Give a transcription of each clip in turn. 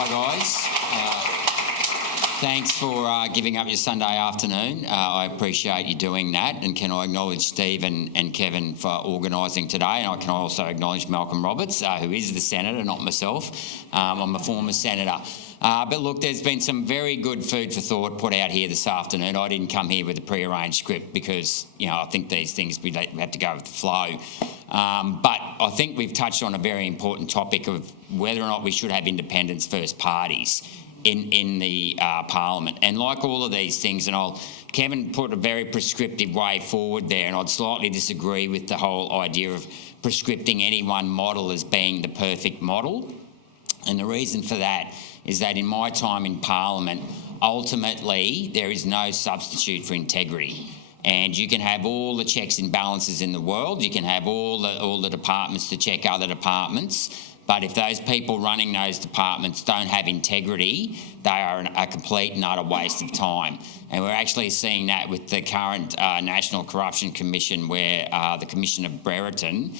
Hi guys. Thanks for giving up your Sunday afternoon. I appreciate you doing that, and can I acknowledge Steve and Kevin for organising today, and I can also acknowledge Malcolm Roberts, who is the Senator, not myself. I'm a former Senator. But look, there's been some very good food for thought put out here this afternoon. I didn't come here with a pre-arranged script because, I think these things we have to go with the flow. But I think we've touched on a very important topic of whether or not we should have independence first parties in the Parliament. And like all of these things, Kevin put a very prescriptive way forward there, and I'd slightly disagree with the whole idea of prescripting any one model as being the perfect model. And the reason for that is that in my time in Parliament, ultimately there is no substitute for integrity. And you can have all the checks and balances in the world, you can have all the departments to check other departments, but if those people running those departments don't have integrity, they are a complete and utter waste of time. And we're actually seeing that with the current National Corruption Commission, where the Commissioner Brereton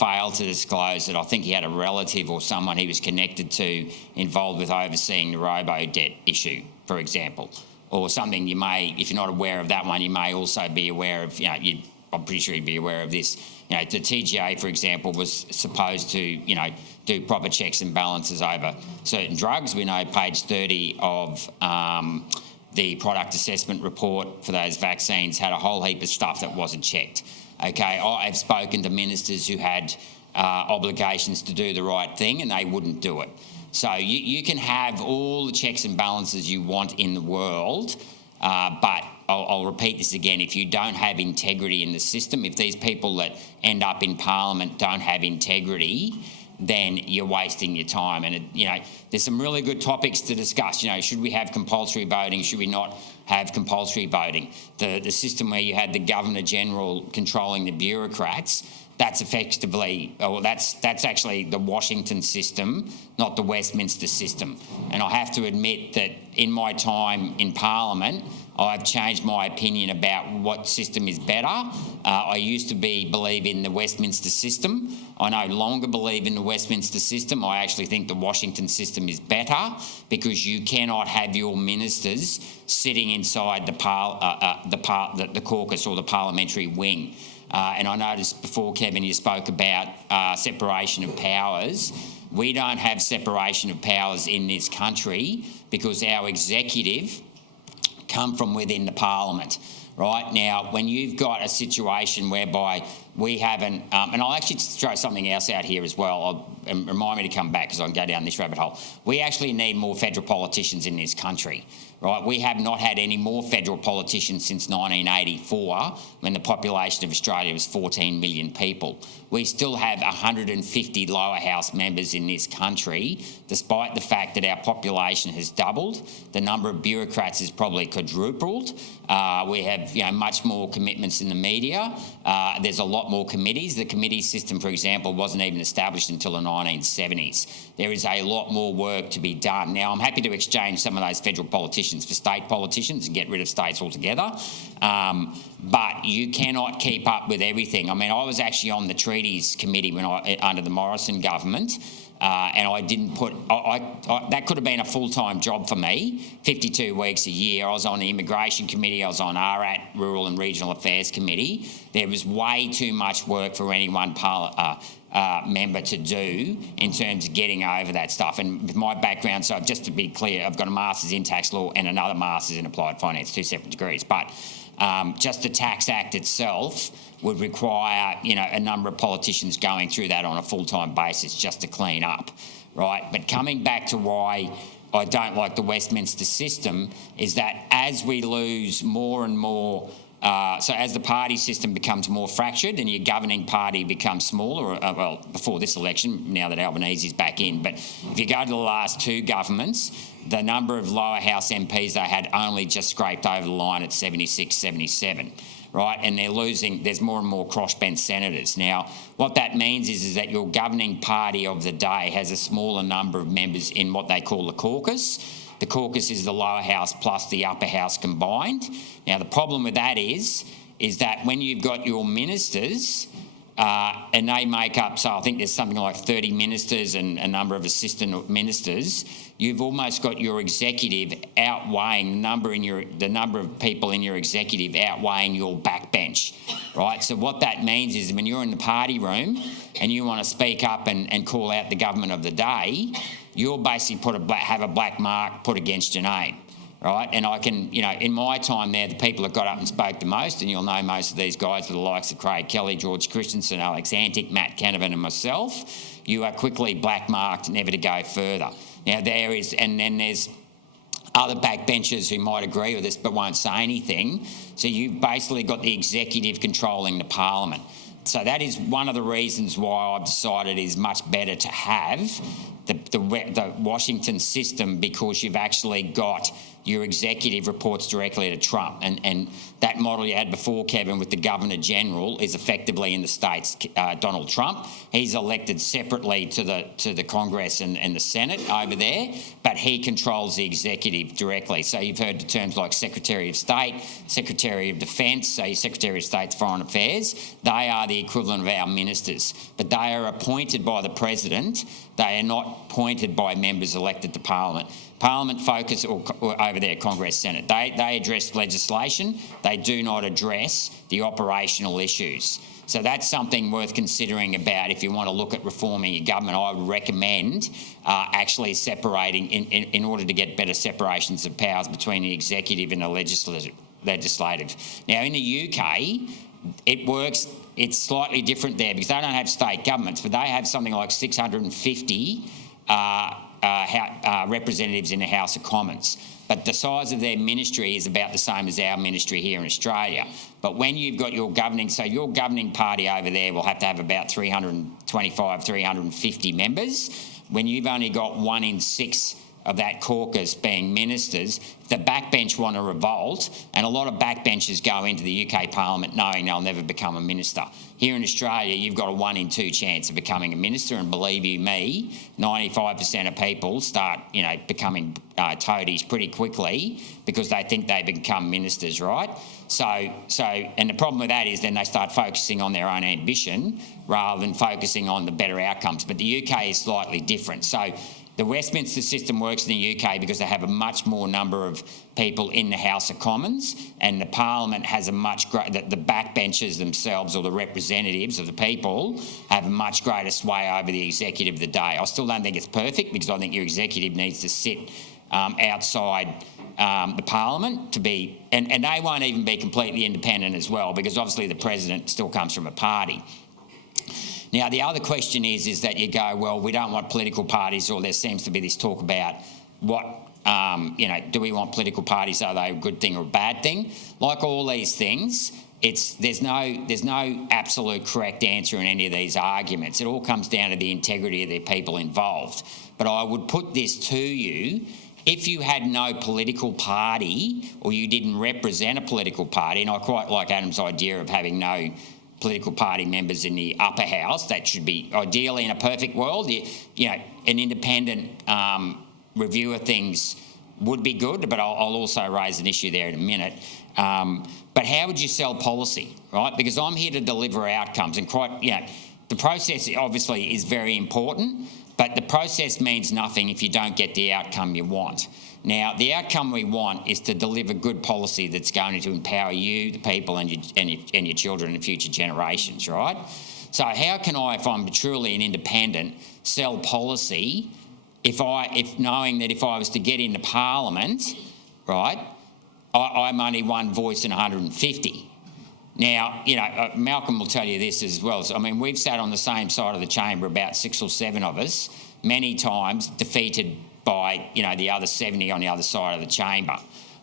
failed to disclose that I think he had a relative or someone he was connected to involved with overseeing the robo-debt issue, for example. Or something you may, if you're not aware of that one, you may also be aware of, I'm pretty sure you'd be aware of this. The TGA, for example, was supposed to, do proper checks and balances over certain drugs. We know page 30 of the product assessment report for those vaccines had a whole heap of stuff that wasn't checked. Okay, I've spoken to ministers who had obligations to do the right thing and they wouldn't do it. So you can have all the checks and balances you want in the world, but I'll repeat this again, if you don't have integrity in the system, if these people that end up in Parliament don't have integrity, then you're wasting your time. And, there's some really good topics to discuss. Should we have compulsory voting? Should we not have compulsory voting? The system where you had the Governor-General controlling the bureaucrats, that's effectively, that's actually the Washington system, not the Westminster system. And I have to admit that in my time in Parliament, I've changed my opinion about what system is better. I used to believe in the Westminster system. I no longer believe in the Westminster system. I actually think the Washington system is better because you cannot have your ministers sitting inside the caucus or the parliamentary wing. And I noticed before, Kevin, you spoke about separation of powers. We don't have separation of powers in this country because our executive come from within the Parliament. Right now, when you've got a situation whereby we haven't, and I'll actually throw something else out here as well, and remind me to come back because I can go down this rabbit hole. We actually need more federal politicians in this country. Right, we have not had any more federal politicians since 1984, when the population of Australia was 14 million people. We still have 150 lower house members in this country, despite the fact that our population has doubled. The number of bureaucrats is probably quadrupled. We have, much more commitments in the media. There's a lot more committees. The committee system, for example, wasn't even established until the 1970s. There is a lot more work to be done. Now, I'm happy to exchange some of those federal politicians for state politicians and get rid of states altogether. But you cannot keep up with everything. I mean, I was actually on the Treaties Committee under the Morrison government, and I didn't put... that could have been a full-time job for me, 52 weeks a year. I was on the Immigration Committee, I was on RAT, Rural and Regional Affairs Committee. There was way too much work for any one member to do in terms of getting over that stuff. And with my background, so just to be clear, I've got a Masters in Tax Law and another Masters in Applied Finance, two separate degrees. But just the Tax Act itself would require, a number of politicians going through that on a full-time basis just to clean up, right? But coming back to why I don't like the Westminster system is that as we lose more and more... so as the party system becomes more fractured and your governing party becomes smaller, before this election, now that Albanese is back in, but if you go to the last two governments, the number of lower house MPs they had only just scraped over the line at 76, 77, right? And they're losing, there's more and more crossbench senators. Now, what that means is that your governing party of the day has a smaller number of members in what they call the caucus. The caucus is the lower house plus the upper house combined. Now, the problem with that is that when you've got your ministers and they make up, so I think there's something like 30 ministers and a number of assistant ministers. You've almost got your executive outweighing the number of people in your executive outweighing your backbench, right? So what that means is when you're in the party room and you want to speak up and call out the government of the day, you'll basically have a black mark put against your name, right? And I can, in my time there, the people that got up and spoke the most, and you'll know most of these guys are the likes of Craig Kelly, George Christensen, Alex Antic, Matt Canavan and myself, you are quickly black marked never to go further. Now then there's other backbenchers who might agree with this but won't say anything. So you've basically got the executive controlling the parliament. So that is one of the reasons why I've decided it is much better to have the Washington system, because you've actually got your executive reports directly to Trump. And that model you had before, Kevin, with the Governor General is effectively in the States Donald Trump. He's elected separately to the Congress and the Senate over there, but he controls the executive directly. So you've heard the terms like Secretary of State, Secretary of Defence, so your Secretary of State's Foreign Affairs. They are the equivalent of our ministers, but they are appointed by the President. They are not appointed by members elected to Parliament. Parliament focus, or over there, Congress, Senate, they address legislation. They do not address the operational issues. So that's something worth considering about if you want to look at reforming your government. I would recommend actually separating, in order to get better separations of powers between the executive and the legislative. Now, in the UK, it works. It's slightly different there because they don't have state governments, but they have something like 650 representatives in the House of Commons. But the size of their ministry is about the same as our ministry here in Australia. But when you've got your governing party over there will have to have about 325, 350 members. When you've only got 1 in 6 of that caucus being ministers, the backbench want to revolt, and a lot of backbenchers go into the UK Parliament knowing they'll never become a minister. Here in Australia, you've got a 1 in 2 chance of becoming a minister, and believe you me, 95% of people start, becoming toadies pretty quickly because they think they become ministers, right? So, and the problem with that is then they start focusing on their own ambition rather than focusing on the better outcomes. But the UK is slightly different. So the Westminster system works in the UK because they have a much more number of people in the House of Commons, and the Parliament has a much greater, the backbenchers themselves, or the representatives of the people, have a much greater sway over the executive of the day. I still don't think it's perfect because I think your executive needs to sit outside the Parliament to be, and they won't even be completely independent as well, because obviously the President still comes from a party. Now, the other question is that you go, well, we don't want political parties, or there seems to be this talk about what, do we want political parties? Are they a good thing or a bad thing? Like all these things, there's no absolute correct answer in any of these arguments. It all comes down to the integrity of the people involved. But I would put this to you: if you had no political party, or you didn't represent a political party, and I quite like Adam's idea of having no political party members in the upper house. That should be, ideally in a perfect world, an independent review of things would be good, but I'll also raise an issue there in a minute. But how would you sell policy, right? Because I'm here to deliver outcomes, and the process obviously is very important, but the process means nothing if you don't get the outcome you want. Now, the outcome we want is to deliver good policy that's going to empower you, the people, and your children and future generations, right? So how can I, if I'm truly an independent, sell policy if knowing that if I was to get into Parliament, right, I'm only one voice in 150? Now, Malcolm will tell you this as well. So, we've sat on the same side of the chamber, about 6 or 7 of us, many times defeated by, the other 70 on the other side of the chamber,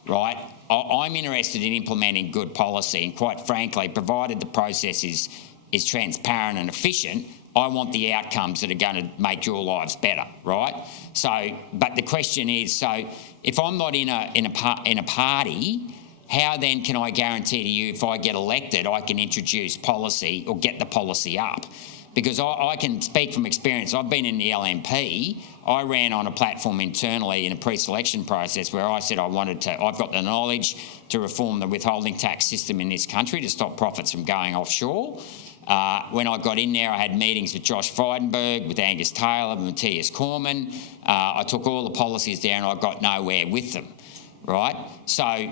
right? I'm interested in implementing good policy, and quite frankly, provided the process is transparent and efficient, I want the outcomes that are going to make your lives better, right? So, but the question is, so if I'm not in a party, how then can I guarantee to you if I get elected I can introduce policy or get the policy up? Because I can speak from experience. I've been in the LNP. I ran on a platform internally in a pre-selection process where I said I've got the knowledge to reform the withholding tax system in this country to stop profits from going offshore. When I got in there, I had meetings with Josh Frydenberg, with Angus Taylor, with Matthias Cormann. I took all the policies down and I got nowhere with them, right? So,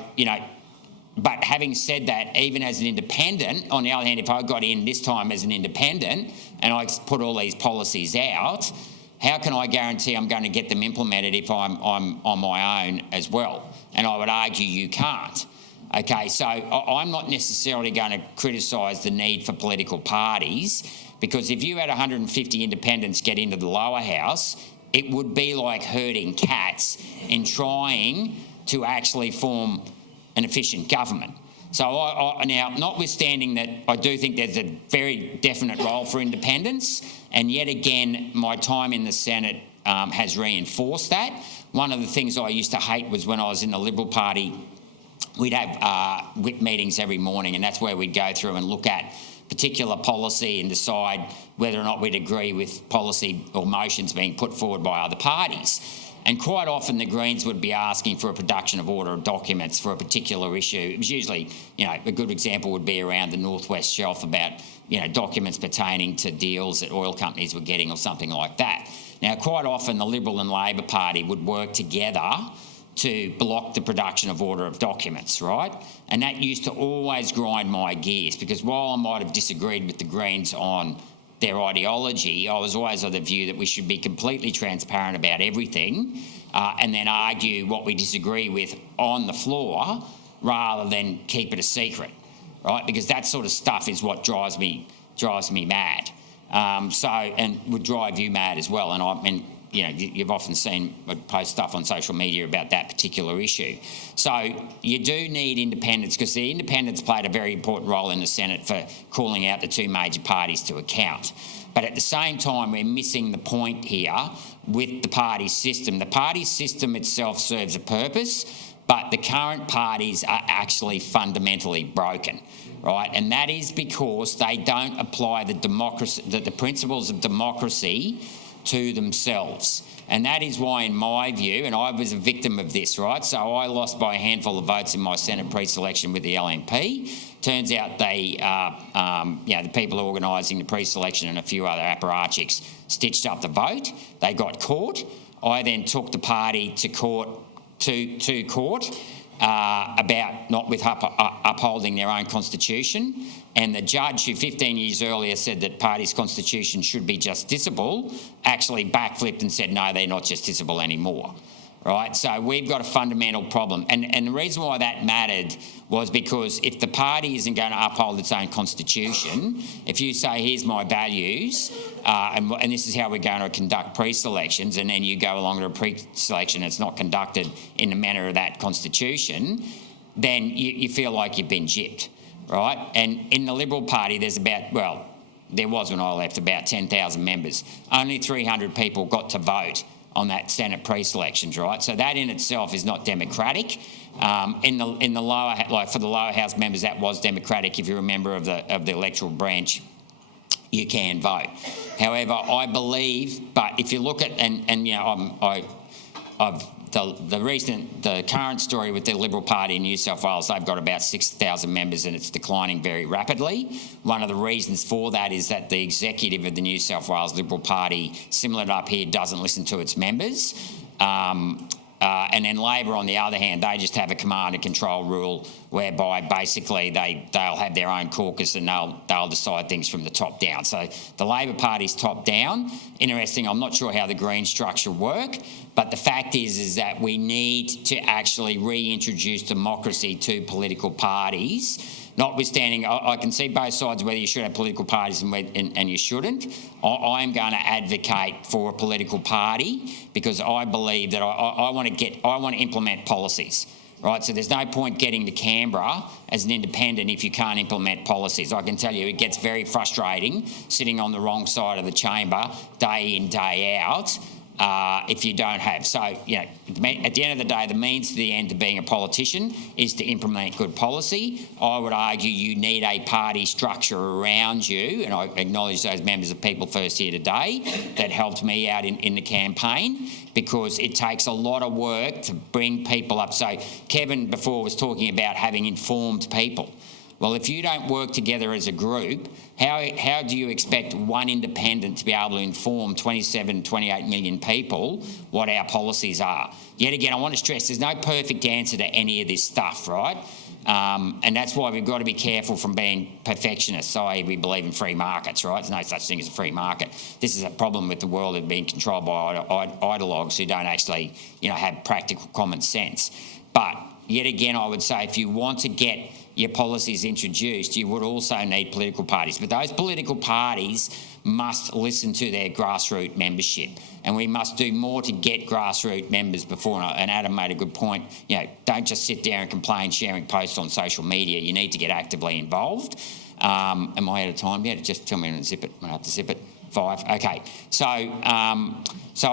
but having said that, even as an independent, on the other hand, if I got in this time as an independent and I put all these policies out, how can I guarantee I'm going to get them implemented if I'm on my own as well? And I would argue you can't. Okay, so I'm not necessarily going to criticise the need for political parties, because if you had 150 independents get into the lower house, it would be like herding cats in trying to actually form an efficient government. So now, notwithstanding that, I do think there's a very definite role for independents, and yet again, my time in the Senate has reinforced that. One of the things I used to hate was when I was in the Liberal Party, we'd have whip meetings every morning, and that's where we'd go through and look at particular policy and decide whether or not we'd agree with policy or motions being put forward by other parties. And quite often the Greens would be asking for a production of order of documents for a particular issue. It was usually, a good example would be around the North West Shelf about, documents pertaining to deals that oil companies were getting or something like that. Now, quite often the Liberal and Labor Party would work together to block the production of order of documents, right? And that used to always grind my gears, because while I might have disagreed with the Greens on their ideology, I was always of the view that we should be completely transparent about everything and then argue what we disagree with on the floor rather than keep it a secret, right? Because that sort of stuff is what drives me mad. And would drive you mad as well. And you've often seen me post stuff on social media about that particular issue. So you do need independents, because the independents played a very important role in the Senate for calling out the two major parties to account. But at the same time, we're missing the point here with the party system. The party system itself serves a purpose, but the current parties are actually fundamentally broken, right? And that is because they don't apply the principles of democracy to themselves. And that is why, in my view, and I was a victim of this, right? So I lost by a handful of votes in my Senate pre-selection with the LNP. Turns out the people organising the pre-selection and a few other apparatchiks stitched up the vote. They got caught. I then took the party to court about not upholding their own constitution. And the judge, who 15 years earlier said that parties' constitution should be justiciable, actually backflipped and said, no, they're not justiciable anymore, right? So we've got a fundamental problem. And the reason why that mattered was because if the party isn't going to uphold its own constitution, if you say, here's my values, and this is how we're going to conduct pre-selections, and then you go along to a pre-selection that's not conducted in the manner of that constitution, then you feel like you've been gypped. Right? And in the Liberal Party, there was when I left about 10,000 members. Only 300 people got to vote on that Senate pre-selections, right? So that in itself is not democratic. In the lower, for the lower house members, that was democratic. If you're a member of the electoral branch, you can vote. However, I believe, but if you look at the current story with the Liberal Party in New South Wales, they've got about 6,000 members and it's declining very rapidly. One of the reasons for that is that the executive of the New South Wales Liberal Party, similar to up here, doesn't listen to its members. And then Labor, on the other hand, they just have a command and control rule whereby basically they'll have their own caucus and they'll decide things from the top down. So the Labor Party's top down. Interesting, I'm not sure how the Green structure work, but the fact is that we need to actually reintroduce democracy to political parties. Notwithstanding, I can see both sides, whether you should have political parties and you shouldn't. I'm going to advocate for a political party because I believe that I want to implement policies, right? So there's no point getting to Canberra as an independent if you can't implement policies. I can tell you it gets very frustrating sitting on the wrong side of the chamber day in, day out. If you don't have. So, at the end of the day, the means to the end to being a politician is to implement good policy. I would argue you need a party structure around you, and I acknowledge those members of People First here today that helped me out in the campaign, because it takes a lot of work to bring people up. So Kevin before was talking about having informed people. Well, if you don't work together as a group, how do you expect one independent to be able to inform 27, 28 million people what our policies are? Yet again, I want to stress there's no perfect answer to any of this stuff, right? And that's why we've got to be careful from being perfectionists, i.e. we believe in free markets, right? There's no such thing as a free market. This is a problem with the world of being controlled by ideologues who don't actually, have practical common sense. But yet again, I would say if you want to get your policies introduced, you would also need political parties. But those political parties must listen to their grassroots membership. And we must do more to get grassroots members before. And Adam made a good point. Don't just sit there and complain, sharing posts on social media. You need to get actively involved. Am I out of time yet? Just tell me when to zip it. When I have to zip it. 5. Okay. So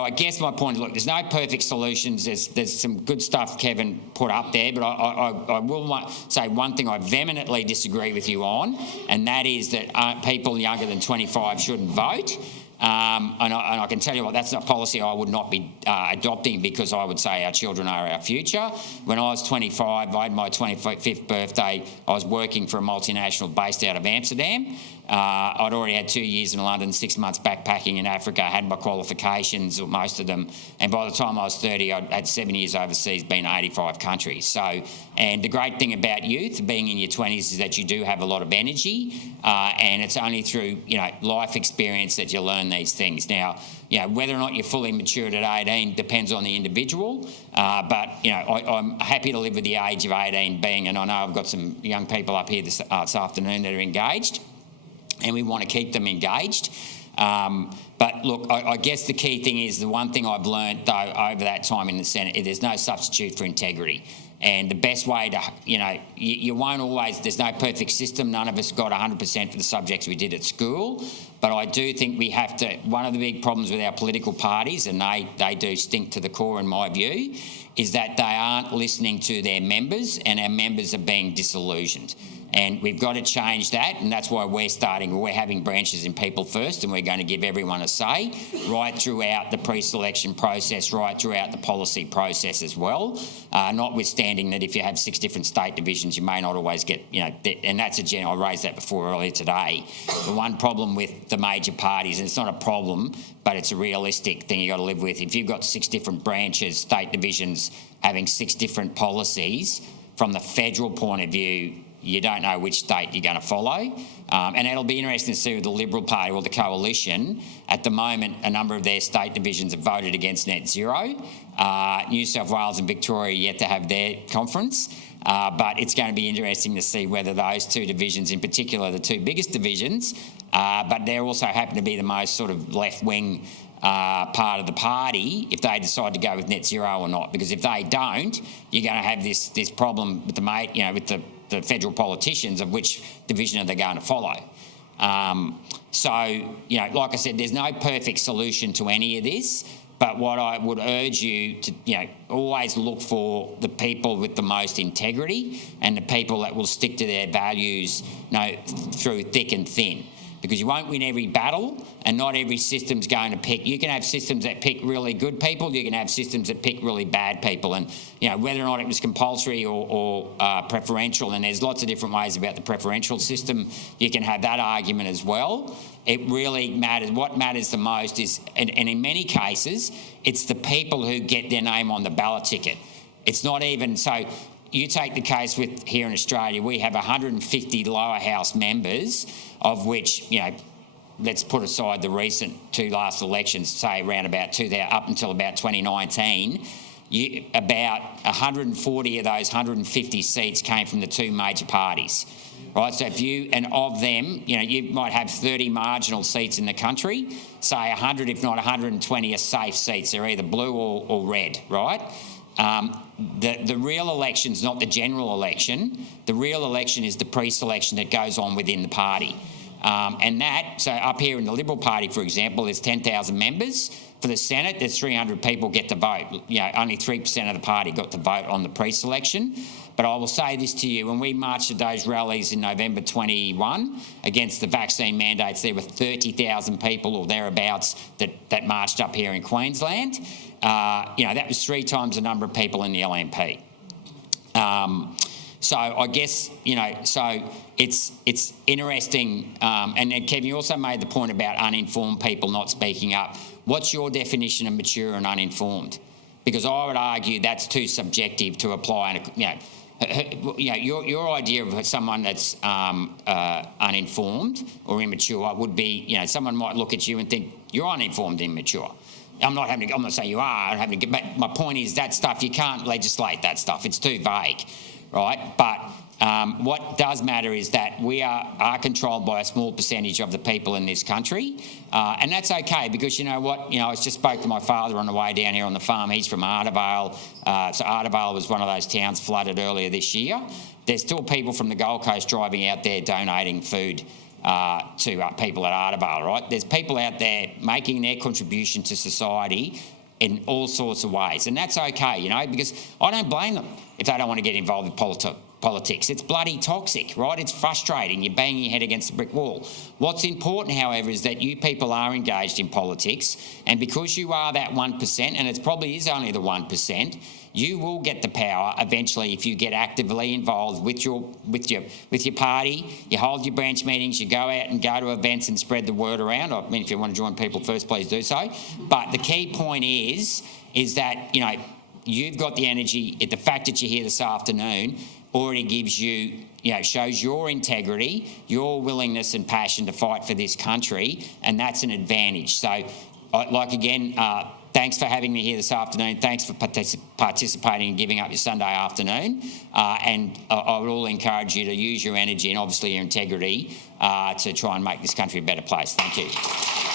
I guess my point is, look, there's no perfect solutions. There's some good stuff Kevin put up there, but I will say one thing I vehemently disagree with you on, and that is that people younger than 25 shouldn't vote. And I can tell you what, that's a policy I would not be adopting, because I would say our children are our future. When I was 25, I had my 25th birthday, I was working for a multinational based out of Amsterdam. I'd already had 2 years in London, 6 months backpacking in Africa, had my qualifications, or most of them, and by the time I was 30, I'd had 7 years overseas, been to 85 countries. And the great thing about youth, being in your 20s, is that you do have a lot of energy, and it's only through, life experience that you learn these things. Now, whether or not you're fully matured at 18 depends on the individual, but, I'm happy to live with the age of 18 being, and I know I've got some young people up here this afternoon that are engaged, and we want to keep them engaged. But look, I guess the key thing is, the one thing I've learned, though, over that time in the Senate, there's no substitute for integrity. And the best way to, you won't always, there's no perfect system. None of us got 100% for the subjects we did at school. But I do think we have to, one of the big problems with our political parties, and they do stink to the core in my view, is that they aren't listening to their members, and our members are being disillusioned. And we've got to change that, and that's why we're having branches in People First, and we're going to give everyone a say right throughout the pre-selection process, right throughout the policy process as well, notwithstanding that if you have 6 different state divisions, you may not always get, and that's I raised that before earlier today. The one problem with the major parties, and it's not a problem, but it's a realistic thing you've got to live with. If you've got 6 different branches, state divisions, having 6 different policies, from the federal point of view, you don't know which state you're going to follow. And it'll be interesting to see with the Liberal Party or the Coalition. At the moment, a number of their state divisions have voted against net zero. New South Wales and Victoria yet to have their conference. But it's going to be interesting to see whether those 2 divisions, in particular the 2 biggest divisions, but they also happen to be the most sort of left-wing part of the party, if they decide to go with net zero or not. Because if they don't, you're going to have this problem with the federal politicians of which division are they going to follow. Like I said, there's no perfect solution to any of this, but what I would urge you to, always look for the people with the most integrity and the people that will stick to their values, through thick and thin. Because you won't win every battle, and not every system's going to pick. You can have systems that pick really good people, you can have systems that pick really bad people, and whether or not it was compulsory or preferential, and there's lots of different ways about the preferential system, you can have that argument as well. It really matters. What matters the most is, and in many cases, it's the people who get their name on the ballot ticket. It's not even, so you take the case with here in Australia, we have 150 lower house members, of which, let's put aside the recent 2 last elections, say around about 2000, up until about 2019, about 140 of those 150 seats came from the 2 major parties, right? So and of them, you might have 30 marginal seats in the country, say 100, if not 120 are safe seats. They're either blue or red, right? The real election's not the general election. The real election is the pre-selection that goes on within the party. So up here in the Liberal Party, for example, there's 10,000 members. For the Senate, there's 300 people get to vote. Only 3% of the party got to vote on the pre-selection. But I will say this to you, when we marched at those rallies in November 21 against the vaccine mandates, there were 30,000 people or thereabouts that marched up here in Queensland. That was 3 times the number of people in the LNP. So I guess, so it's interesting. And then, Kevin, you also made the point about uninformed people not speaking up. What's your definition of mature and uninformed? Because I would argue that's too subjective to apply. Your idea of someone that's uninformed or immature would be, someone might look at you and think you're uninformed, immature. I'm not saying you are. But my point is that stuff, you can't legislate that stuff. It's too vague, right? But what does matter is that we are controlled by a small percentage of the people in this country, and that's okay, because you know what? I just spoke to my father on the way down here on the farm. He's from Artervale. So Artervale was one of those towns flooded earlier this year. There's still people from the Gold Coast driving out there donating food to people at Artervale, right? There's people out there making their contribution to society in all sorts of ways, and that's okay, because I don't blame them if they don't want to get involved with politics. It's bloody toxic, right? It's frustrating. You're banging your head against the brick wall. What's important, however, is that you people are engaged in politics, and because you are that 1%, and it probably is only the 1%, you will get the power eventually if you get actively involved with your party. You hold your branch meetings, you go out and go to events and spread the word around. I mean, if you want to join people first, please do so. But the key point is that, you've got the energy. The fact that you're here this afternoon already gives you, shows your integrity, your willingness and passion to fight for this country, and that's an advantage. So, thanks for having me here this afternoon. Thanks for participating and giving up your Sunday afternoon. And I will encourage you to use your energy and obviously your integrity to try and make this country a better place. Thank you.